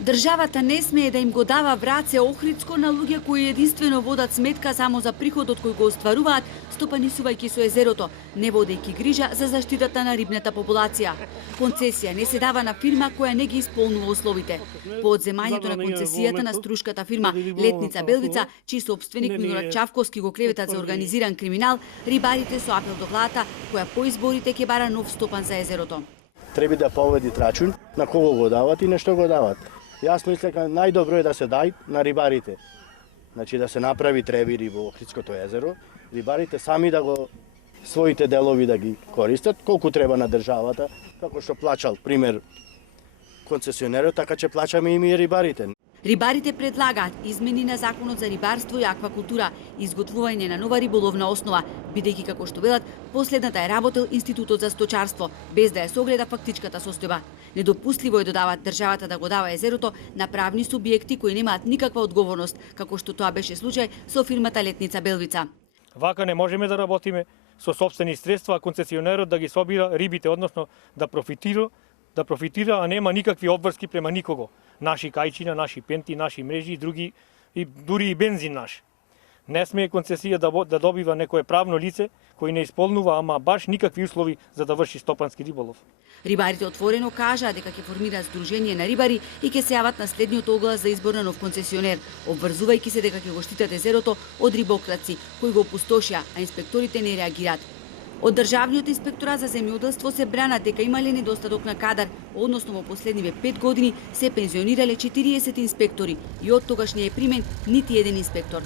Државата не смее да им го дава враце Охридско на луѓе кои единствено водат сметка само за приходот кој го остваруваат, стопанисувајќи со езерото, не водејќи грижа за заштитата на рибната популација. Концесија не се дава на фирма која не ги исполнува условите. По одземањето на концесијата на струшката фирма Летница Белвица, чиј собственик Милорад Чавковски го клеветат за организиран криминал, рибарите со апел до владата, која по изборите ќе бара нов стопан за езерото. Треба да поведат рачун на кого го дават и на што го дават. Јас мислам дека најдобро е да се дај на рибарите. Значи да се направи тревири во Охридското езеро, рибарите сами да го своите делови да ги користат, колку треба на државата, како што плачал пример концесионерот, така ќе плачаме и ми рибарите. Рибарите предлагаат измени на Законот за рибарство и аквакултура, изготвување на нова риболовна основа, бидејќи како што велат, последната е работел Институтот за сточарство, без да ја согледа фактичката состојба. Недопустливо е додават државата да го дава езерото на правни субјекти кои немаат никаква одговорност, како што тоа беше случај со фирмата Летница Белвица. Вака не можеме да работиме со сопствени средства, а концесионерот да ги собира рибите, односно да профитира, а нема никакви обврски према никого. Наши кајчина, наши пенти, наши мрежи и други, и дури и бензин наш. Не смее концесија да добива некое правно лице кој не исполнува ама баш никакви услови за да врши стопански риболов. Рибарите отворено кажаа дека ќе формираат здружение на рибари и ќе се јават на следниот оглас за избор на нов концесионер, обврзувајќи се дека ќе го штитат езерото од рибокраци кои го опустошија, а инспекторите не реагираат. Од Државниот инспекторат за земјоделство се бранат дека имале недостаток на кадар, односно во последниве 5 години се пензионирале 40 инспектори и од тогаш не е примен нити еден инспектор.